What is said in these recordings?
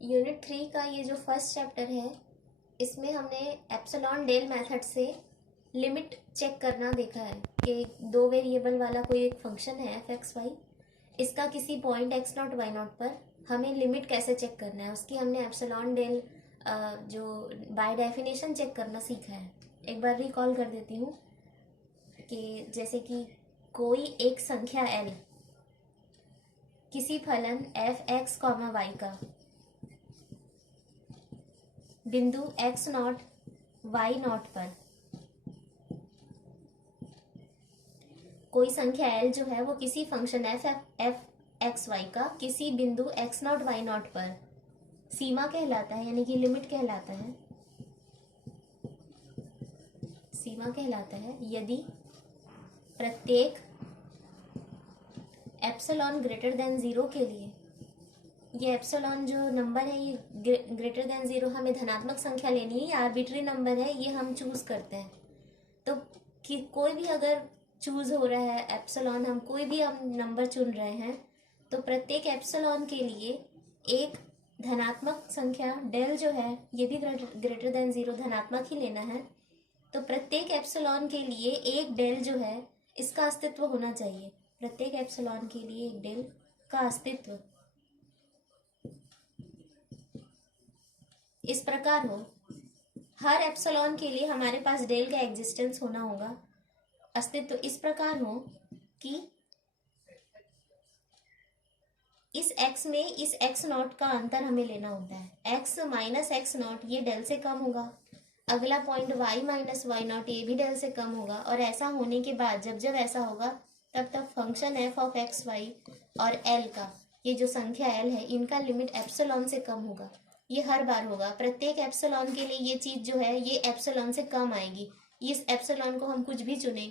Unit 3 का ये जो फर्स्ट चैप्टर है, इसमें हमने एप्सिलॉन डेल मेथड से लिमिट चेक करना देखा है कि दो वेरिएबल वाला कोई एक फंक्शन है एफ एक्स वाई, इसका किसी point x not y not पर हमें लिमिट कैसे चेक करना है, उसकी हमने एप्सिलॉन डेल जो बाय डेफिनेशन चेक करना सीखा है। एक बार रिकॉल कर देती हूँ कि जैसे कि कोई एक संख्या एल किसी फलन एफ एक्स कॉमा वाई का बिंदु एक्स नॉट वाई नॉट पर, कोई संख्या एल जो है वो किसी फंक्शन एफ एक्स वाई का किसी बिंदु एक्स नॉट वाई नॉट पर सीमा कहलाता है, यानी कि लिमिट कहलाता है, सीमा कहलाता है यदि प्रत्येक एप्सिलॉन ग्रेटर देन जीरो के लिए, ये एप्सिलॉन जो नंबर है ये ग्रेटर देन जीरो, हमें धनात्मक संख्या लेनी है या आर्बिट्री नंबर है ये हम चूज करते हैं। तो कि कोई भी अगर चूज हो रहा है एप्सिलॉन, हम कोई भी हम नंबर चुन रहे हैं, तो प्रत्येक एप्सिलॉन के लिए एक धनात्मक संख्या डेल जो है ये भी ग्रेटर देन जीरो धनात्मक ही लेना है। तो प्रत्येक एप्सिलॉन के लिए एक डेल जो है इसका अस्तित्व होना चाहिए, प्रत्येक एप्सिलॉन के लिए एक डेल का अस्तित्व इस प्रकार हो, हर एप्सिलॉन के लिए हमारे पास डेल का एग्जिस्टेंस होना होगा, अस्तित्व इस प्रकार हो कि इस x में इस x नॉट का अंतर हमें लेना होता है, x माइनस एक्स नॉट ये डेल से कम होगा, अगला point y minus y not ये भी डेल से कम होगा, और ऐसा होने के बाद जब जब ऐसा होगा तब तब function f of x y और l का ये जो संख्या l है इनका लिमिट एप्सिलॉन से कम होगा। ये हर बार होगा, प्रत्येक एप्सिलॉन के लिए ये चीज जो है ये एप्सिलॉन से कम आएगी। इस एप्सिलॉन को हम कुछ भी चुने,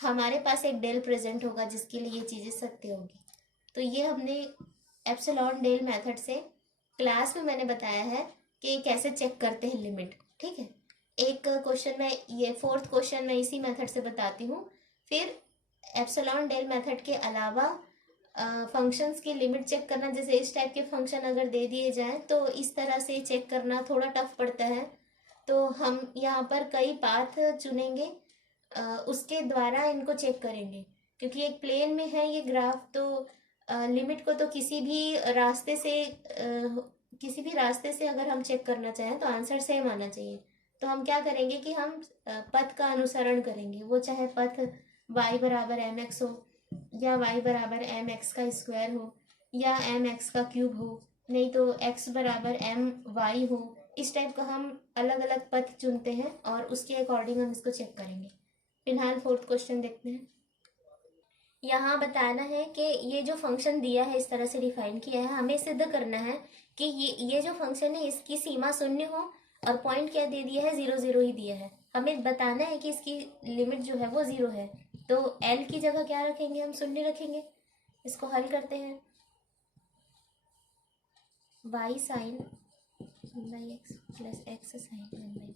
हमारे पास एक डेल प्रेजेंट होगा जिसके लिए ये चीजें सत्य होगी। तो ये हमने एप्सिलॉन डेल मेथड से क्लास में मैंने बताया है कि कैसे चेक करते हैं लिमिट। ठीक है, एक क्वेश्चन में ये फोर्थ क्वेश्चन में इसी मेथड से बताती हूँ। फिर एप्सिलॉन डेल मेथड के अलावा फंक्शंस की लिमिट चेक करना, जैसे इस टाइप के फंक्शन अगर दे दिए जाएं तो इस तरह से चेक करना थोड़ा टफ पड़ता है। तो हम यहाँ पर कई पाथ चुनेंगे, उसके द्वारा इनको चेक करेंगे, क्योंकि एक प्लेन में है ये ग्राफ, तो लिमिट को तो किसी भी रास्ते से अगर हम चेक करना चाहें तो आंसर सेम आना चाहिए। तो हम क्या करेंगे कि हम पथ का अनुसरण करेंगे, वो चाहे पथ y बराबर एम एक्स हो, या y बराबर एम एक्स का स्क्वायर हो, या एम एक्स का क्यूब हो, नहीं तो x बराबर एम वाई हो। इस टाइप का हम अलग अलग पथ चुनते हैं और उसके अकॉर्डिंग हम इसको चेक करेंगे। फिलहाल फोर्थ क्वेश्चन देखते हैं। यहाँ बताना है कि ये जो फंक्शन दिया है इस तरह से डिफाइन किया है, हमें सिद्ध करना है कि ये जो फंक्शन है इसकी सीमा शून्य हो, और पॉइंट क्या दे दिया है, 0 0 ही दिया है। हमें बताना है कि इसकी लिमिट जो है वो 0 है, तो l की जगह क्या रखेंगे, हम शून्य रखेंगे। इसको हल करते हैं, y sine 1/x plus x sine 1/y।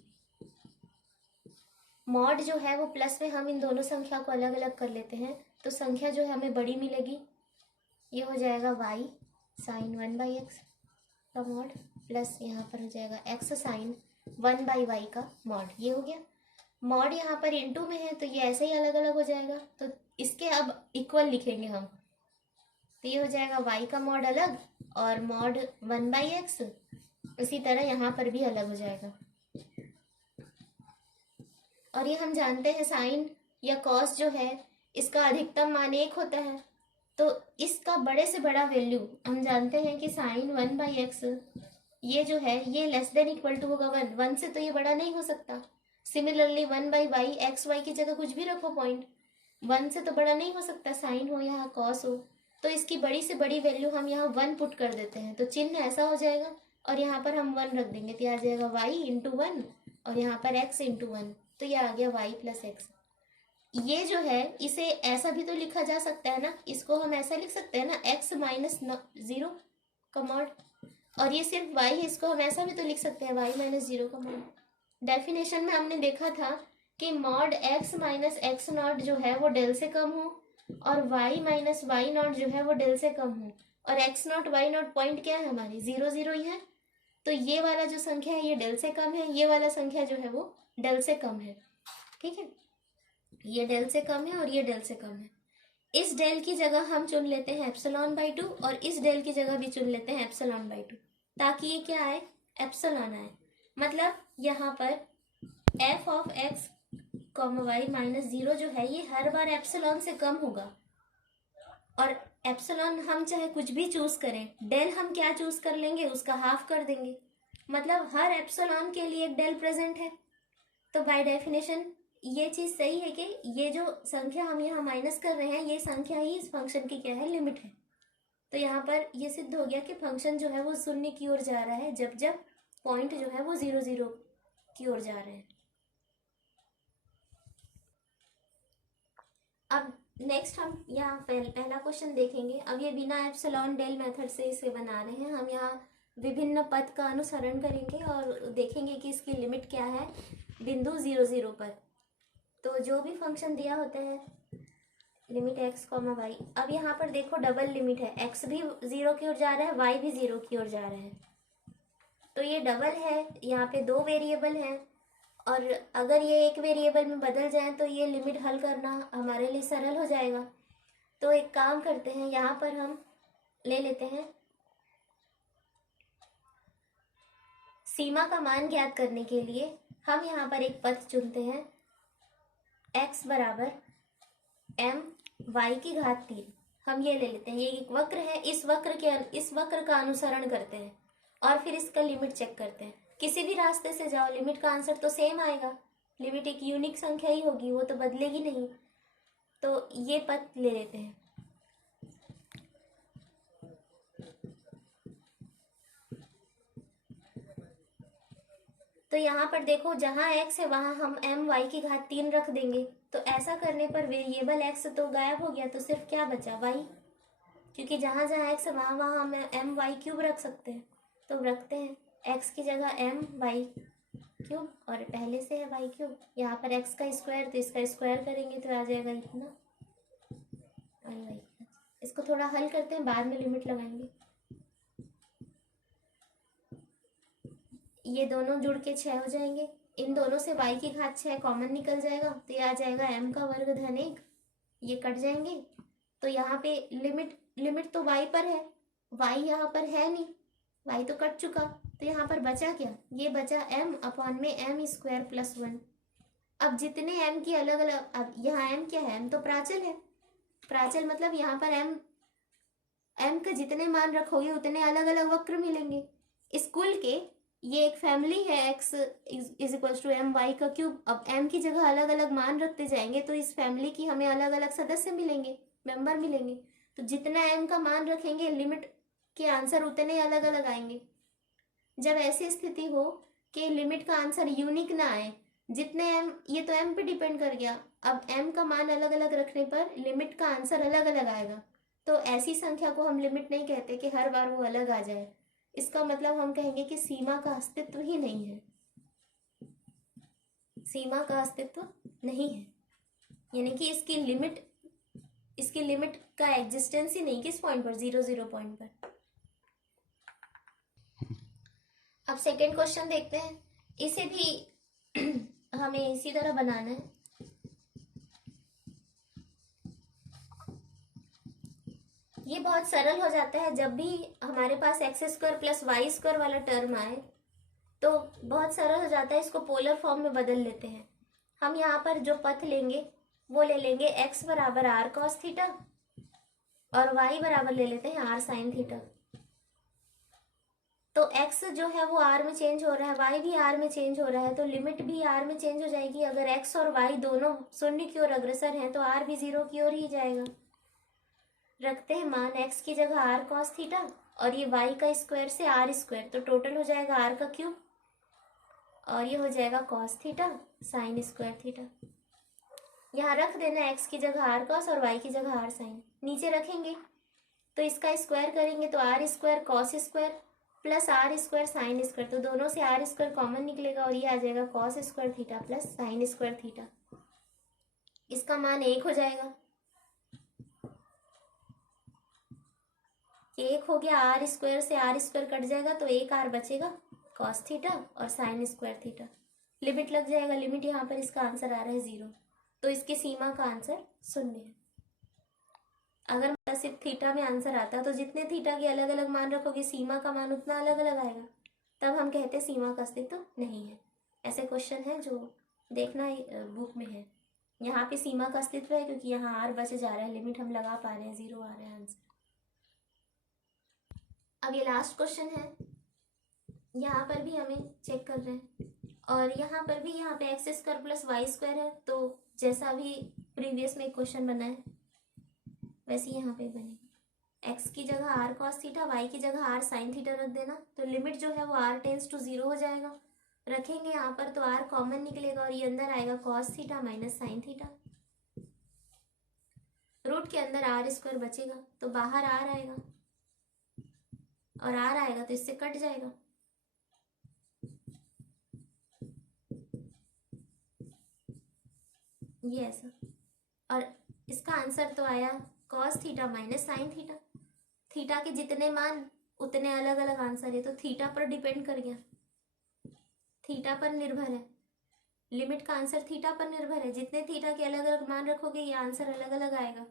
Mod जो है वो प्लस में हम इन दोनों संख्या को अलग अलग कर लेते हैं, तो संख्या जो है हमें बड़ी मिलेगी, ये हो जाएगा y साइन 1/x का मॉड, प्लस यहाँ पर हो जाएगा x साइन 1/y का मॉड। ये हो गया, मॉड यहाँ पर इनटू में है तो ये ऐसे ही अलग अलग हो जाएगा, तो इसके अब इक्वल लिखेंगे हम, तो ये हो जाएगा y का मॉड अलग और मॉड 1/x इसी तरह यहाँ पर भी अलग हो जाएगा। और ये हम जानते हैं साइन या कॉस जो है इसका अधिकतम मान 1 होता है, तो इसका बड़े से बड़ा वैल्यू हम जानते हैं कि साइन 1/x ये जो है ये लेस देन इक्वल टू होगा 1 से, तो ये बड़ा नहीं हो सकता। सिमिलरली 1/y एक्स वाई की जगह कुछ भी रखो पॉइंट, 1 से तो बड़ा नहीं हो सकता, साइन हो या कॉस हो, तो इसकी बड़ी से बड़ी वैल्यू हम यहाँ 1 पुट कर देते हैं, तो चिन्ह ऐसा हो जाएगा और यहाँ पर हम 1 रख देंगे, तो आ जाएगा y इंटू 1 और यहाँ पर x इंटू 1, तो ये आ गया y प्लस एक्स। ये जो है इसे ऐसा भी तो लिखा जा सकता है ना, इसको हम ऐसा लिख सकते हैं ना, x माइनस 0 का मॉड, और ये सिर्फ y है, इसको हम ऐसा भी तो लिख सकते हैं y माइनस 0 का मॉड। डेफिनेशन में हमने देखा था कि mod x minus x not जो है वो डेल से कम हो और y माइनस वाई नॉट जो है वो डेल से कम हो, और x not y not point क्या है हमारी, 0 0 ही है। तो ये वाला जो संख्या है ये डेल से कम है, ये वाला संख्या जो है वो डेल से कम है। ठीक है, ये डेल से कम है और ये डेल से कम है। इस डेल की जगह हम चुन लेते हैं एप्सिलॉन बाई 2 और इस डेल की जगह भी चुन लेते हैं एप्सिलॉन बाई 2, ताकि ये क्या आए, एप्सिलॉन आए। मतलब यहाँ पर f of x comma y minus 0 जो है ये हर बार एप्सिलॉन से कम होगा। और एप्सिलॉन हम चाहे कुछ भी चूज करें, डेल हम क्या चूज कर लेंगे, उसका हाफ कर देंगे। मतलब हर एप्सिलॉन के लिए एक डेल प्रेजेंट है। तो बाय डेफिनेशन ये चीज सही है कि ये जो संख्या हम यहाँ माइनस कर रहे हैं ये संख्या ही इस फंक्शन की क्या है, लिमिट है। तो यहाँ पर ये सिद्ध हो गया कि फंक्शन जो है वो शून्य की ओर जा रहा है जब जब पॉइंट जो है वो 0 0 की ओर जा रहे हैं। अब नेक्स्ट हम यहाँ पहला क्वेश्चन देखेंगे। अब ये बिना एप्सिलॉन डेल मेथड से इसे बना रहे हैं। हम यहाँ विभिन्न पथ का अनुसरण करेंगे और देखेंगे कि इसकी लिमिट क्या है बिंदु 0 0 पर। तो जो भी फंक्शन दिया होता है लिमिट एक्स कॉमा वाई, अब यहाँ पर देखो डबल लिमिट है, एक्स भी 0 की ओर जा रहा है, वाई भी 0 की ओर जा रहा है। तो ये डबल है, यहाँ पे दो वेरिएबल हैं और अगर ये एक वेरिएबल में बदल जाए तो ये लिमिट हल करना हमारे लिए सरल हो जाएगा। तो एक काम करते हैं, यहाँ पर हम ले लेते हैं सीमा का मान ज्ञात करने के लिए हम यहाँ पर एक पथ चुनते हैं x बराबर m y की घात 3। हम ये ले लेते हैं, ये एक वक्र है, इस वक्र का अनुसरण करते हैं और फिर इसका लिमिट चेक करते हैं। किसी भी रास्ते से जाओ लिमिट का आंसर तो सेम आएगा, लिमिट एक यूनिक संख्या ही होगी, वो तो बदलेगी नहीं। तो ये पथ ले लेते हैं। तो यहाँ पर देखो जहाँ x है वहां हम m y की घात 3 रख देंगे। तो ऐसा करने पर वेरिएबल x तो गायब हो गया, तो सिर्फ क्या बचा, y, क्योंकि जहाँ जहाँ x है वहां वहां हम m y क्यूब रख सकते हैं। तो रखते हैं x की जगह m y क्यूब और पहले से है y क्यूब। यहाँ पर x का स्क्वायर, तो इसका स्क्वायर करेंगे तो आ जाएगा इतना और y। इसको थोड़ा हल करते हैं, बाद में लिमिट लगाएंगे। ये दोनों जुड़ के 6 हो जाएंगे, इन दोनों से y की घात 6 कॉमन निकल जाएगा तो ये आ जाएगा m का वर्ग धन 1, ये कट जाएंगे। तो यहाँ पे लिमिट तो y पर है, y यहाँ पर है नहीं, y तो कट चुका। तो यहाँ पर बचा क्या, ये बचा m अपॉन में m स्क्वायर प्लस 1। अब जितने m की अलग अलग, अब यहाँ m क्या है, m तो प्राचल है, प्राचल मतलब यहाँ पर m के जितने मान रखोगे उतने अलग अलग वक्र मिलेंगे। इस कुल के ये एक फैमिली है x is equals to m y का क्यूब। अब m की जगह अलग अलग मान रखते जाएंगे तो इस फैमिली की हमें अलग अलग सदस्य मिलेंगे, मेंबर मिलेंगे। तो जितना m का मान रखेंगे लिमिट के आंसर उतने अलग अलग आएंगे। जब ऐसी स्थिति हो कि लिमिट का आंसर यूनिक ना आए, जितने m, ये तो m पे डिपेंड कर गया, अब m का मान अलग अलग रखने पर लिमिट का आंसर अलग अलग आएगा। तो ऐसी संख्या को हम लिमिट नहीं कहते कि हर बार वो अलग आ जाए। इसका मतलब हम कहेंगे कि सीमा का अस्तित्व ही नहीं है, सीमा का अस्तित्व नहीं है, यानी कि इसकी लिमिट का एग्जिस्टेंस ही नहीं किस पॉइंट पर, 0 0 पॉइंट पर। अब सेकेंड क्वेश्चन देखते हैं, इसे भी हमें इसी तरह बनाना है। ये बहुत सरल हो जाता है, जब भी हमारे पास x square plus y square वाला टर्म आए तो बहुत सरल हो जाता है, इसको पोलर फॉर्म में बदल लेते हैं। हम यहाँ पर जो पथ लेंगे वो ले लेंगे x बराबर आर कॉस थीटा और y बराबर ले लेते हैं आर साइन थीटा। तो x जो है वो r में चेंज हो रहा है, y भी r में चेंज हो रहा है, तो लिमिट भी r में चेंज हो जाएगी। अगर x और y दोनों शून्य की ओर अग्रसर हैं तो r भी 0 की ओर ही जाएगा। रखते हैं मान x की जगह आर कॉस थीटा और ये y का स्क्वायर से आर स्क्वायर, तो टोटल हो जाएगा आर का क्यूब और ये हो जाएगा cos theta sine square theta. यहाँ रख देना x की जगह आर कॉस और y की जगह आर साइन। नीचे रखेंगे तो इसका स्क्वायर करेंगे तो r square cos square plus r square sine square, तो दोनों से आर स्क्वायर कॉमन निकलेगा और ये आ जाएगा cos square theta plus sine square theta. इसका मान 1 हो जाएगा। एक हो गया आर स्क्वायर से आर स्क्वायर कट जाएगा तो एक आर बचेगा कॉस थीटा और साइन स्क्वायर थीटा। लिमिट लग जाएगा, लिमिट यहाँ पर इसका आंसर आ रहा है 0, तो इसकी सीमा का आंसर 0 है। अगर सिर्फ थीटा में आंसर आता तो जितने थीटा के अलग अलग मान रखोगे सीमा का मान उतना अलग अलग आएगा, तब हम कहते सीमा का अस्तित्व नहीं है। ऐसे क्वेश्चन है जो देखना बुक में है। यहाँ पे सीमा का अस्तित्व है क्योंकि यहाँ आर बच जा रहा है, लिमिट हम लगा पा रहे हैं, 0 आ रहा है आंसर। अब ये लास्ट क्वेश्चन है, यहाँ पर भी हमें चेक कर रहे हैं और यहाँ पर भी यहाँ पे x square plus y square है, तो जैसा भी प्रीवियस में क्वेश्चन बना है वैसे यहाँ पे बनेगा। एक्स की जगह आर कॉस थीटा, वाई की जगह आर साइन थीटा रख देना, तो लिमिट जो है वो आर टेंस टू 0 हो जाएगा। रखेंगे यहाँ पर तो आर कॉमन निकलेगा और ये अंदर आएगा cos theta minus sine theta. Root के अंदर आर स्क्वायर बचेगा तो बाहर आर आएगा और आर आएगा तो इससे कट जाएगा। ये ऐसा, और इसका आंसर तो आया cos theta minus sine theta. Theta के जितने मान उतने अलग अलग आंसर है, तो थीटा पर डिपेंड कर गया, थीटा पर निर्भर है। लिमिट का आंसर थीटा पर निर्भर है, जितने थीटा के अलग अलग मान रखोगे ये आंसर अलग अलग आएगा।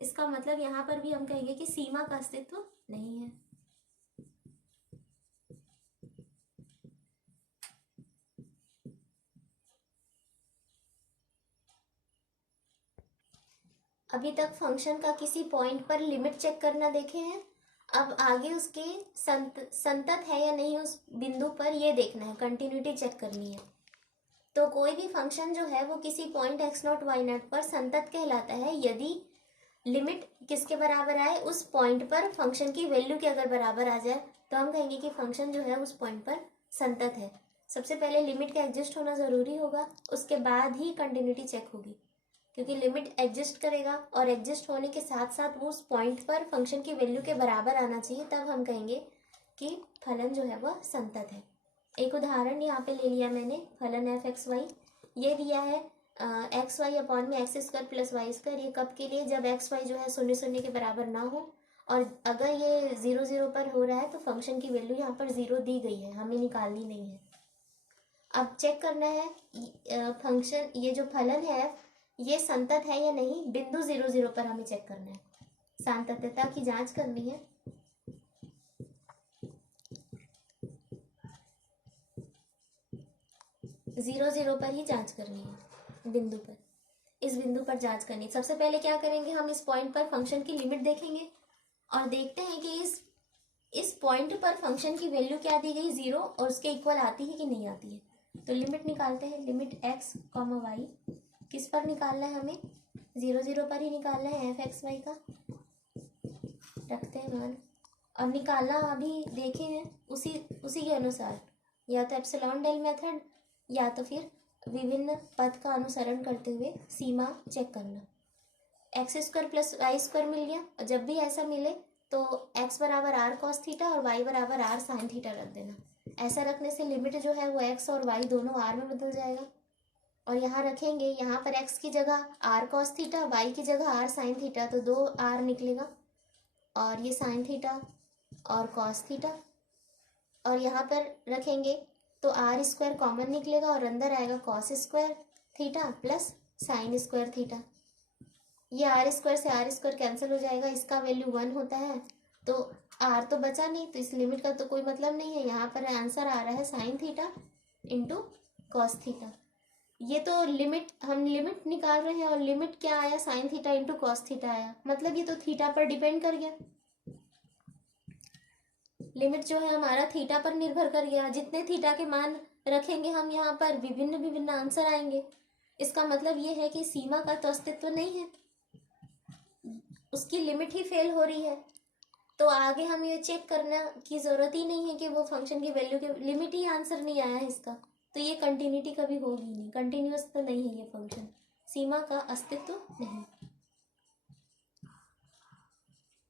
इसका मतलब यहाँ पर भी हम कहेंगे कि सीमा का अस्तित्व नहीं है। अभी तक फंक्शन का किसी पॉइंट पर लिमिट चेक करना देखे हैं, अब आगे उसके संतत है या नहीं उस बिंदु पर ये देखना है, कंटिन्यूटी चेक करनी है। तो कोई भी फंक्शन जो है वो किसी पॉइंट x0 y0 पर संतत कहलाता है यदि लिमिट किसके बराबर आए, उस पॉइंट पर फंक्शन की वैल्यू के अगर बराबर आ जाए तो हम कहेंगे कि फंक्शन जो है उस पॉइंट पर संतत है। सबसे पहले लिमिट का एग्जिस्ट होना ज़रूरी होगा, उसके बाद ही कंटिन्यूटी चेक होगी, क्योंकि लिमिट एग्जिस्ट करेगा और एग्जिस्ट होने के साथ साथ वो उस पॉइंट पर फंक्शन की वैल्यू के बराबर आना चाहिए, तब हम कहेंगे कि फलन जो है वह संतत है। एक उदाहरण यहाँ पे ले लिया मैंने, फलन एफ एक्स वाई, ये दिया है एक्स वाई अपॉन में x square plus y square. ये कब के लिए, जब एक्स वाई जो है 0 0 के बराबर ना हो, और अगर ये 0 0 पर हो रहा है तो फंक्शन की वैल्यू यहाँ पर 0 दी गई है, हमें निकालनी नहीं है। अब चेक करना है फंक्शन, ये जो फलन है ये संतत है या नहीं, बिंदु 0 0 पर हमें चेक करना है, संततता की जांच करनी है। जीरो जीरो पर ही जांच करनी है, बिंदु पर, इस बिंदु पर जांच करनी है। सबसे पहले क्या करेंगे, हम इस पॉइंट पर फंक्शन की लिमिट देखेंगे और देखते हैं कि इस पॉइंट पर फंक्शन की वैल्यू क्या दी गई, 0, और उसके इक्वल आती है कि नहीं आती है। तो लिमिट निकालते हैं, लिमिट x, y किस पर निकालना है हमें, 0 0 पर ही निकालना है, एफ एक्स वाई का रखते हैं मान, और निकालना अभी देखे हैं उसी के अनुसार, या तो एप्सिलॉन डेल मेथड या तो फिर विभिन्न पद का अनुसरण करते हुए सीमा चेक करना। X square plus y square मिल गया, और जब भी ऐसा मिले तो x बराबर आर कॉस थीटा और y बराबर आर साइन थीटा रख देना। ऐसा रखने से लिमिट जो है वो x और y दोनों r में बदल जाएगा, और यहाँ रखेंगे, यहाँ पर x की जगह आर कॉस थीटा, y की जगह आर साइन थीटा, तो 2 r निकलेगा, और ये साइन थीटा और कॉस थीटा, और यहाँ पर रखेंगे तो आर स्क्वायर कॉमन निकलेगा और अंदर आएगा cos square theta plus sine square theta. ये आर स्क्वायर से आर स्क्वायर कैंसिल हो जाएगा, इसका वैल्यू 1 होता है, तो आर तो बचा नहीं, तो इस लिमिट का तो कोई मतलब नहीं है। यहाँ पर आंसर आ रहा है sine theta into cos theta. ये तो लिमिट, हम लिमिट निकाल रहे हैं और लिमिट क्या आया, sine theta into cos theta आया, मतलब ये तो थीटा पर डिपेंड कर गया। लिमिट जो है हमारा थीटा पर निर्भर कर गया, जितने थीटा के मान रखेंगे हम यहाँ पर विभिन्न विभिन्न आंसर आएंगे। इसका मतलब ये है कि सीमा का तो अस्तित्व नहीं है, उसकी लिमिट ही फेल हो रही है, तो आगे हम ये चेक करना की जरूरत ही नहीं है कि वो फंक्शन की वैल्यू के लिमिट ही आंसर नहीं आया है इसका, तो ये कंटिन्यूटी कभी होगी नहीं, कंटिन्यूअस तो नहीं है ये फंक्शन, सीमा का अस्तित्व नहीं।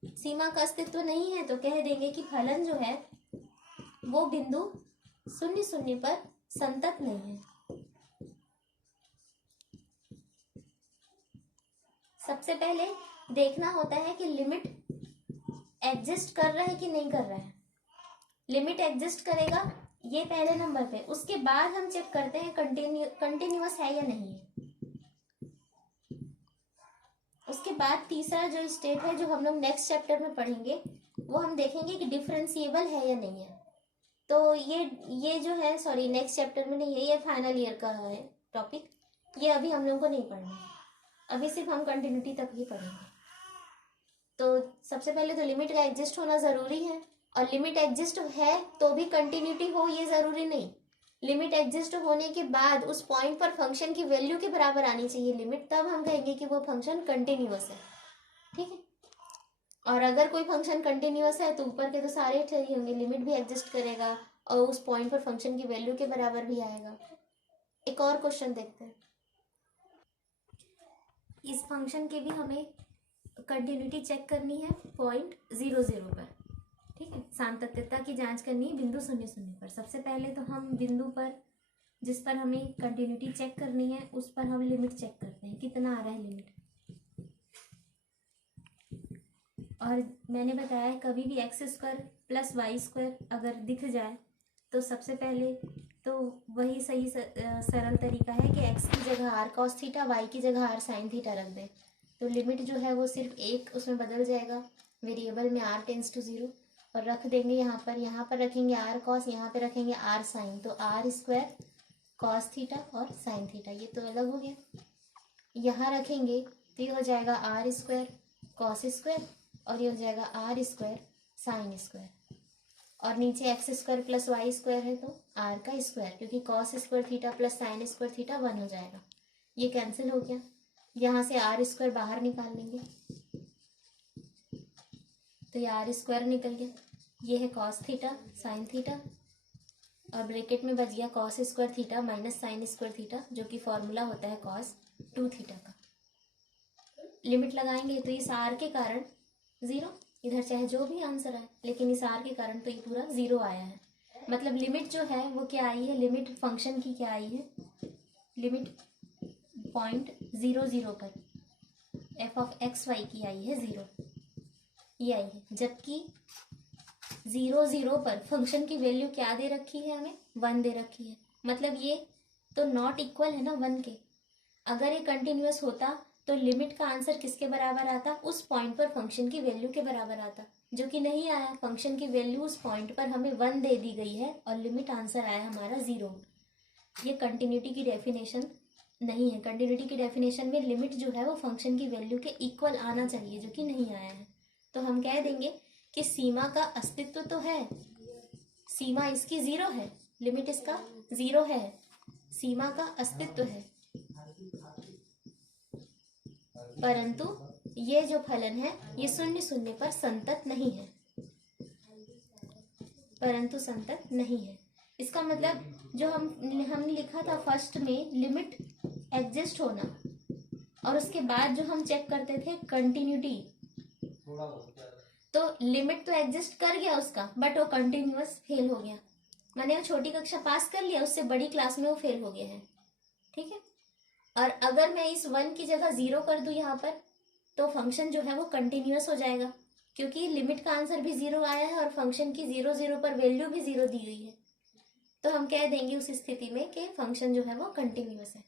सीमा का अस्तित्व नहीं है तो कह देंगे कि फलन जो है वो बिंदु 0 0 पर संतत नहीं है। सबसे पहले देखना होता है कि लिमिट एग्जिस्ट कर रहा है कि नहीं कर रहा है, लिमिट एग्जिस्ट करेगा ये पहले नंबर पे, उसके बाद हम चेक करते हैं कंटिन्यूअस है या नहीं है। उसके बाद तीसरा जो स्टेप है जो हम लोग नेक्स्ट चैप्टर में पढ़ेंगे, वो हम देखेंगे कि डिफरेंशिएबल है या नहीं है। तो ये जो है, सॉरी नेक्स्ट चैप्टर में नहीं है, ये फाइनल ईयर का है टॉपिक, ये अभी हम लोग को नहीं पढ़ना है, अभी सिर्फ हम कंटिन्यूटी तक ही पढ़ेंगे। तो सबसे पहले तो लिमिट का एग्जिस्ट होना ज़रूरी है, और लिमिट एग्जिस्ट है तो भी कंटिन्यूटी हो ये ज़रूरी नहीं। लिमिट एग्जिस्ट होने के बाद उस पॉइंट पर फंक्शन की वैल्यू के बराबर आनी चाहिए लिमिट, तब हम कहेंगे कि वो फंक्शन कंटिन्यूअस है। ठीक है, और अगर कोई फंक्शन कंटिन्यूअस है तो ऊपर के तो सारे चाहिए होंगे, लिमिट भी एग्जिस्ट करेगा और उस पॉइंट पर फंक्शन की वैल्यू के बराबर भी आएगा। एक और क्वेश्चन देखते हैं, इस फंक्शन के भी हमें कंटिन्यूटी चेक करनी है पॉइंट 0 0 पर। ठीक है, सातत्यता की जांच करनी है बिंदु 0 0 पर। सबसे पहले तो हम बिंदु पर जिस पर हमें कंटिन्यूटी चेक करनी है उस पर हम लिमिट चेक करते हैं कितना आ रहा है लिमिट। और मैंने बताया कभी भी x square plus y square अगर दिख जाए तो सबसे पहले तो वही सही सरल तरीका है कि एक्स की जगह आर कॉस थीटा, वाई की जगह आर साइन थीटा रख दें, तो लिमिट जो है वो सिर्फ एक उसमें बदल जाएगा, वेरिएबल में आर टेंस टू 0, और रख देंगे यहाँ पर रखेंगे आर कॉस, यहाँ पे रखेंगे आर साइन, तो आर स्क्वायर कॉस थीटा और साइन थीटा, ये तो अलग हो गया। यहाँ रखेंगे तो ये हो जाएगा आर स्क्वायर कॉस स्क्वायर, और ये हो जाएगा आर स्क्वायर साइन स्क्वायर, और नीचे x square plus y square है तो आर का स्क्वायर, क्योंकि cos square theta plus sine square theta 1 हो जाएगा, ये कैंसिल हो गया। यहाँ से आर स्क्वायर बाहर निकाल लेंगे तो ये आर स्क्वायर निकल गया, ये है कॉस थीटा साइन थीटा, और ब्रैकेट में बच गया cos square theta minus sign square theta, जो कि फॉर्मूला होता है कॉस 2 थीटा का। लिमिट लगाएंगे तो इस आर के कारण 0, इधर चाहे जो भी आंसर आए, लेकिन इस आर के कारण तो ये पूरा 0 आया है। मतलब लिमिट जो है वो क्या आई है, लिमिट फंक्शन की क्या आई है, लिमिट पॉइंट 0 0 पर एफ ऑफ एक्स वाई की आई है 0, ये आई है। जबकि 0 0 पर फंक्शन की वैल्यू क्या दे रखी है, हमें 1 दे रखी है, मतलब ये तो नॉट इक्वल है ना 1 के। अगर ये कंटिन्यूअस होता तो लिमिट का आंसर किसके बराबर आता, उस पॉइंट पर फंक्शन की वैल्यू के बराबर आता, जो कि नहीं आया। फंक्शन की वैल्यू उस पॉइंट पर हमें 1 दे दी गई है और लिमिट आंसर आया हमारा 0। ये कंटिन्यूटी की डेफिनेशन नहीं है। कंटिन्यूटी की डेफिनेशन में लिमिट जो है वो फंक्शन की वैल्यू के इक्वल आना चाहिए, जो कि नहीं आया है। तो हम कह देंगे कि सीमा का अस्तित्व तो है, सीमा इसकी 0 है, लिमिट इसका 0 है, सीमा का अस्तित्व है, परंतु ये जो फलन है ये 0 0 पर संतत नहीं है, परंतु संतत नहीं है। इसका मतलब जो हमने लिखा था फर्स्ट में लिमिट एग्जिस्ट होना, और उसके बाद जो हम चेक करते थे कंटिन्यूटी, तो लिमिट तो एग्जिस्ट कर गया उसका, बट वो कंटिन्यूअस फेल हो गया। मैंने वो छोटी कक्षा पास कर लिया, उससे बड़ी क्लास में वो फेल हो गया है। ठीक है, और अगर मैं इस 1 की जगह 0 कर दूं यहाँ पर, तो फंक्शन जो है वो कंटिन्यूअस हो जाएगा, क्योंकि लिमिट का आंसर भी 0 आया है और फंक्शन की 0 0 पर वैल्यू भी 0 दी गई है। तो हम कह देंगे उस स्थिति में कि फंक्शन जो है वो कंटिन्यूअस है।